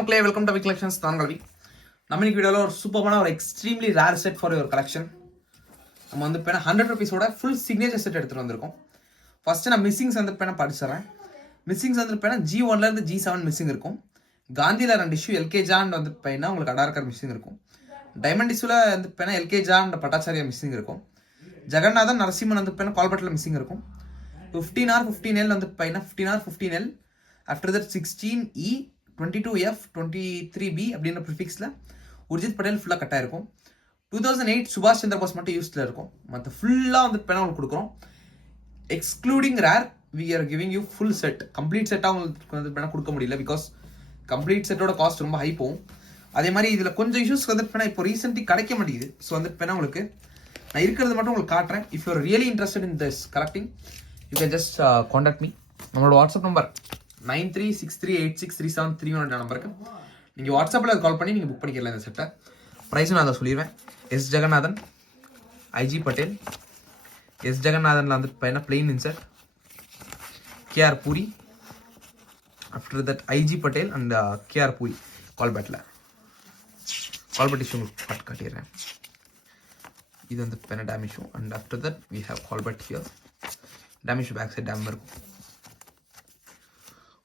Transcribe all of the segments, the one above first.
மக்களே welcome to collections. நான் கல்வி. நம்ம இன்னைக்கு வீடியோவில் ஒரு சூப்பரான ஒரு extremely rare set for your collection. நம்ம வந்து இப்போ ₹100 ஃபுல் சிக்னேச்சர் செட் எடுத்துகிட்டு வந்திருக்கோம். ஃபர்ஸ்ட் நான் மிஸ்ஸிங்ஸ் வந்து இப்போ படிச்சிடறேன். மிஸ்ஸிங்ஸ் வந்து இப்போ G1லேருந்து G7 மிஸ்ஸிங் இருக்கும். காந்தியில் 2 இஷ்யூ எல்கே ஜான் வந்து இப்போ உங்களுக்கு அடார்கர் மிஸ்ஸிங் இருக்கும். டைமண்ட் இஷ்யூவில் வந்து இப்போ எல்கே ஜான் பட்டாச்சாரியா மிஸ்ஸிங் இருக்கும். ஜெகநாதன் நரசிம்மன் வந்து இப்போ கால்பட்டில் மிஸ்ஸிங் இருக்கும். 15R 15L வந்து இப்போ 15R 15L after that 16E 22F 23B அப்படின்ற ப்ரிஃபிக்ஸில் உர்ஜித் பட்டேல் ஃபுல்லாக கட் ஆயிருக்கும். 2008 சுபாஷ் சந்திர போஸ் மட்டும் யூஸில் இருக்கும். மற்ற ஃபுல்லாக வந்து பெண்ணா உங்களுக்கு கொடுக்குறோம். Excluding rare we are giving you full set. Complete செட்டாக உங்களுக்கு வந்து பெண்ணா கொடுக்க முடியல, பிகாஸ் கம்ப்ளீட் செட்டோட காஸ்ட் ரொம்ப ஹை போகும். அதே மாதிரி இதில் கொஞ்சம் இஷ்யூஸ் வந்து பெண்ணா இப்போ ரீசெண்டாக கிடைக்க மாட்டேங்குது. ஸோ வந்து பெண்ணா உங்களுக்கு நான் இருக்கிறது மட்டும் உங்களுக்கு காட்டுறேன். If you are really interested in this collecting you can just contact me. நம்மளோட வாட்ஸ்அப் நம்பர் 9363863731 நம்பருக்கு நீங்கள் வாட்ஸ்அப்பில் கால் பண்ணி நீங்கள் புக் பண்ணிக்கலாம் இந்த செட்டை. ப்ரைஸும் நான் அதை சொல்லிடுவேன். S Jagannathan, IG Patel. S ஜெகநாதனில் வந்து பார்த்தீங்கன்னா plain inset, KR Puri. After that IG Patel and KR Puri கால்பேட்டில். கால்பேட் இஷ்யூ உங்களுக்கு காட்டிடுறேன். இது வந்து பென dam issue. And after that we have கால்பேட் here. Dam issue back side dam இருக்கும்.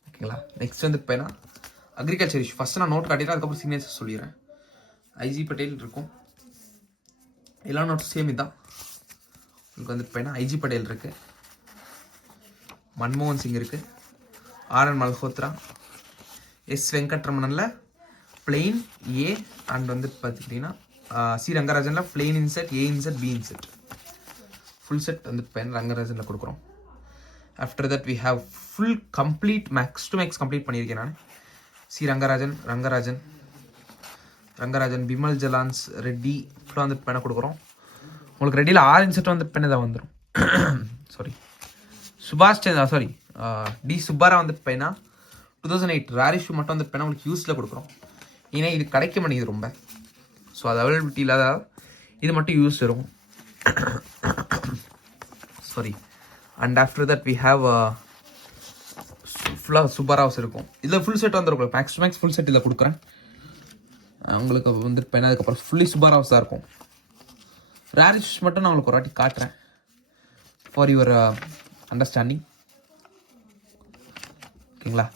ஓகேங்களா. நெக்ஸ்ட் வந்து இப்போ அக்ரிகல்ச்சர் இஷ்யூ. ஃபஸ்ட்டு நான் நோட் காட்டிடுறேன், அதுக்கப்புறம் சிக்னேச்சர் சொல்லிடுறேன். ஐஜி பட்டேல் இருக்கும். எல்லா நோட்டும் சேம் இதுதான். உங்களுக்கு வந்து இப்போ ஐஜி பட்டேல் இருக்குது, மன்மோகன் சிங் இருக்குது, ஆர்என் மல்ஹோத்ரா, எஸ் வெங்கட்ரமணனில் பிளெயின் ஏ அண்ட் வந்து பார்த்துக்கிட்டிங்கன்னா சி ரங்கராஜனில் plain inset, A inset, B inset. Full set வந்து இப்போ ரங்கராஜனில் கொடுக்குறோம். After that we have full complete max to max complete பண்ணியிருக்கேன் நான். சி ரங்கராஜன், பிமல் ஜலான்ஸ், ரெட்டி ஃபுல்லாக வந்து பெண்ணை கொடுக்குறோம். உங்களுக்கு ரெட்டியில் 6 இன்செட் வந்து பெண்ணை தான் வந்துடும். சாரி சுபாஷ் சாரி டி சுப்பாரா வந்து பெண்ணா 2008 ரேர் இஷ்யூ மட்டும் வந்து பெண்ணை உங்களுக்கு யூஸில் கொடுக்குறோம். ஏன்னா இது கிடைக்க மாட்டேங்குது ரொம்ப. ஸோ அது அவைலபிலிட்டி இல்லாத இது மட்டும் யூஸ் வரும். Sorry. And after that we have ஃபுல்லாக சுப்பராவ்ஸ் இருக்கும். இதில் ஃபுல் செட் வந்துருக்கும். Max to max full set இதில் கொடுக்குறேன் உங்களுக்கு வந்து இப்போ அதுக்கப்புறம் ஃபுல்லி சுப்பராவ்ஸ் தான் இருக்கும். ரேரிஷ் மட்டும் நான் உங்களுக்கு ஒரு வாட்டி காட்டுறேன் ஃபார் யுவர் அண்டர்ஸ்டாண்டிங். ஓகேங்களா.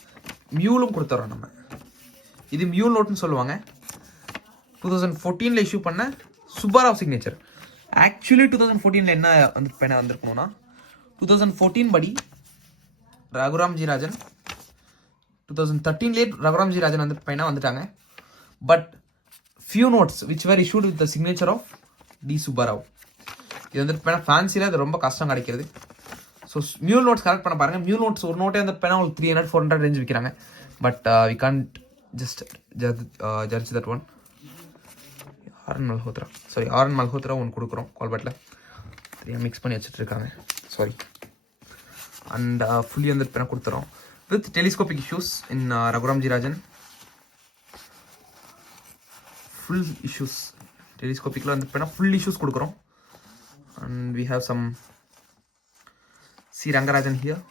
மியூலும் கொடுத்துட்றோம் நம்ம. இது மியூல் நோட்னு சொல்லுவாங்க. 2014 இஷ்யூ பண்ண சுப்பராவ் சிக்னேச்சர். ஆக்சுவலி 2014 என்ன வந்து பெண்ணை வந்திருக்கணும்னா 2014 படி ரகுராம்ஜி ராஜன், 2013 ரகுராம்ஜி ராஜன் வந்து பையனா வந்துட்டாங்க. But few notes which were issued with the signature of D Subbarao. இது வந்து பையனா ஃபேன்சியில் அது ரொம்ப கஷ்டம் கிடைக்கிறது. ஸோ மியூல் நோட்ஸ் கலெக்ட் பண்ண பாருங்கள். மியூல் நோட்ஸ் ஒரு நோட்டே வந்து பையனா உங்களுக்கு 300-400 ரேஞ்ச் விற்கிறாங்க. But we can't just judge that one. R N Malhotra ஒன்று கொடுக்குறோம் கால்பேட்டில். சரியாக மிக்ஸ் பண்ணி வச்சுட்டு இருக்காங்க. சாரி. அண்ட் ஃபுல்லி வந்து பெண்ணை கொடுத்துறோம் with telescopic issues in Raghuram G Rajan. Full issues டெலிஸ்கோபிக்கில் வந்து பெண்ணா ஃபுல் இஷ்யூஸ் கொடுக்குறோம். And we have some C Rangarajan here.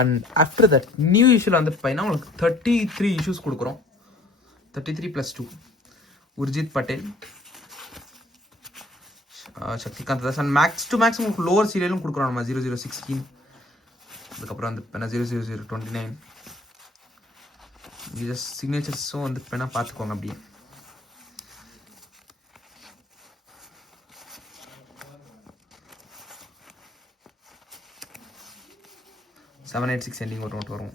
And after that new இஷ்யூவில் வந்து பார்த்தீங்கன்னா உங்களுக்கு 33 இஷ்யூஸ் கொடுக்குறோம். 33+2 Urjit Patel, Shaktikanta Das. And max to max உங்களுக்கு லோவர் சீரியலும் கொடுக்குறோம் நம்ம. 0016, அதுக்கப்புறம் வந்து பெண்ணா 00029. இது சிக்னேச்சர்ஸும் வந்து பெண்ணா பார்த்துக்கோங்க. அப்படியே $786 எண்டிங் ஒரு நோட் வரும்.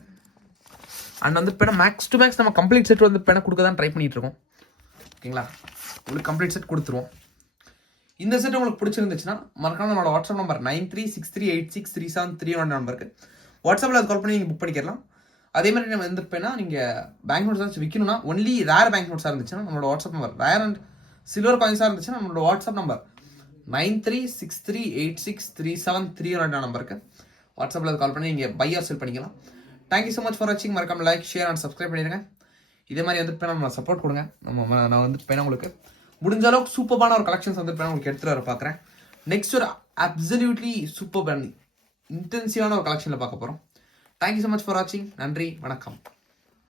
அண்ட் வந்து பெண்ணா மேக்ஸ் டு மேக்ஸ் நம்ம கம்ப்ளீட் செட் வந்து பெண்ணை கொடுக்க தான் ட்ரை பண்ணிட்டு இருக்கோம். ஓகேங்களா. உங்களுக்கு கம்ப்ளீட் செட் கொடுத்துருவோம். இந்த செட் உங்களுக்கு பிடிச்சிருந்துச்சுன்னா மறக்காம நம்மளோட வாட்ஸ்அப் நம்பர் 9363863731 நம்பருக்கு வாட்ஸ்அப்பில் அது கால் பண்ணி நீங்கள் புக் பண்ணிக்கலாம். அதே மாதிரி நம்ம வந்து பெண்ணா நீங்கள் பேங்க் நோட்ஸ் ஏதாச்சும் விற்கணும்னா ஒன்லி ரேர் பேங்க் நோட்ஸாக இருந்துச்சுன்னா நம்மளோட WhatsApp number, rare and silver காயின்ஸாக இருந்துச்சுன்னா நம்மளோட வாட்ஸ்அப் நம்பர் 9363863731 நம்பருக்கு வாட்ஸ்அப்பில் கால் பண்ணி நீங்கள் பை ஆர் செல் பண்ணிக்கலாம். தேங்க்யூ ஸோ மச் ஃபார் வாட்சிங். மறக்காம லைக், ஷேர் அண்ட் சப்ஸ்கிரைப் பண்ணிடுங்க. இதே மாதிரி வந்து நம்ம சப்போர்ட் கொடுங்க. நான் வந்து உங்களுக்கு முடிஞ்ச அளவுக்கு சூப்பரான ஒரு கலெக்ஷன்ஸ் வந்து உங்களுக்கு எடுத்துகிட்டு வர பார்க்குறேன். நெக்ஸ்ட் ஒரு அப்சல்யூட்லி சூப்பர் பண்ணி இன்டென்சிவான ஒரு கலெக்ஷனில் பார்க்க போகிறோம். தேங்க்யூ ஸோ மச் ஃபார் வாட்சிங். நன்றி, வணக்கம்.